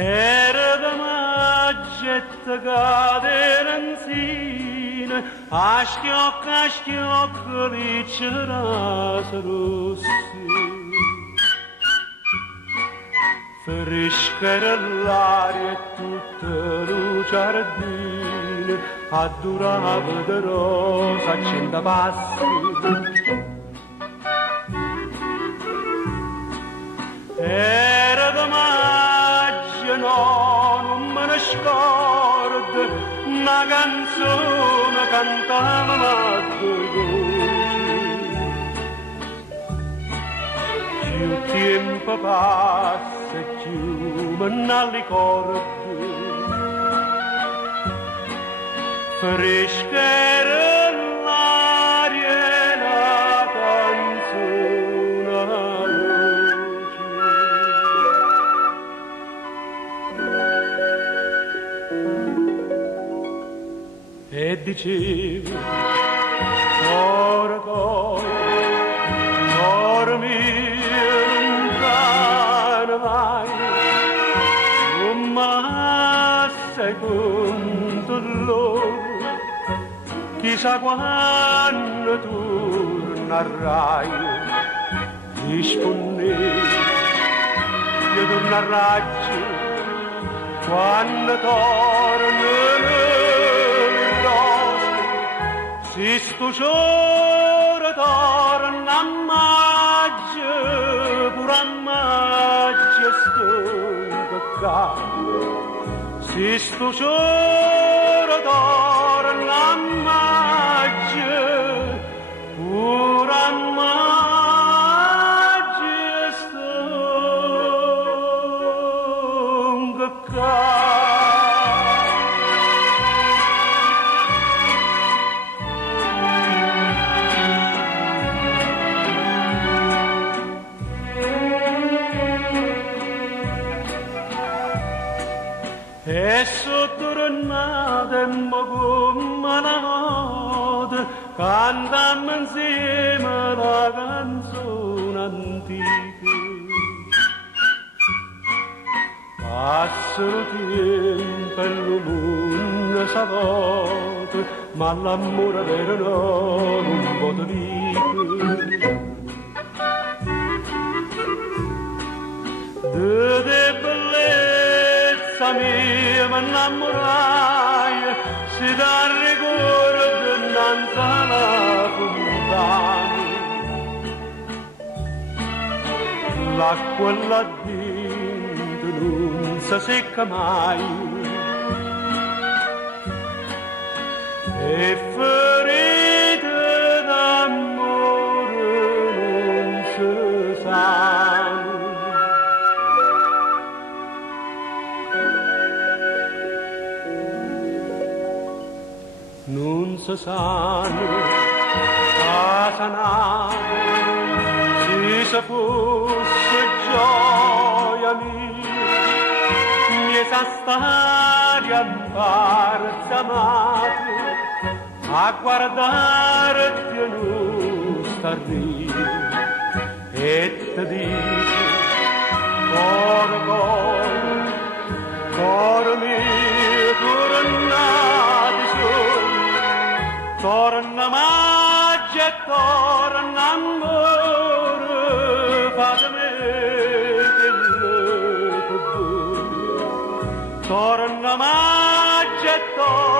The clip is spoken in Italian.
Era da maggetta caderanzina, a schiocco li cerase rossi. Fresca era l'aria e tutta lo giardino, addurava de rosa a 100 passi. Era da maggio, no, non me ne scordo, una canzone cantava a due voci. Più tempo passa, più me ne ricordo, fresca era l'aria e la canzone a voce. E dicevo, cuore, cuore mio, lontano vai, ma sei loro, chissà quando tornerai, rispondevi, io tornerai quando tornerai. Si sto giorno torna a maggio, pure a maggio sto peccato. Si sto giorno torna a maggio, pure a maggio sto peccato. E sotto tornate come una notte cantammo insieme la canzone antica. Passa il tempo e il mondo si vuota, ma l'amore vero non può dire. De bellezza mia mi innamorai, si dà ricordo innanzi alla fontana. L'acqua là dentro non si secca mai, e ferite d'amore non si sanno. Non si sanno a sanare, se fosse gioia mia, mi sa stare a barzamate, a guardarti e non star via, e ti dice, cuore, cuore mio, tornati su. Torna maggio e torna amore, fatemi che le torna maggio e torna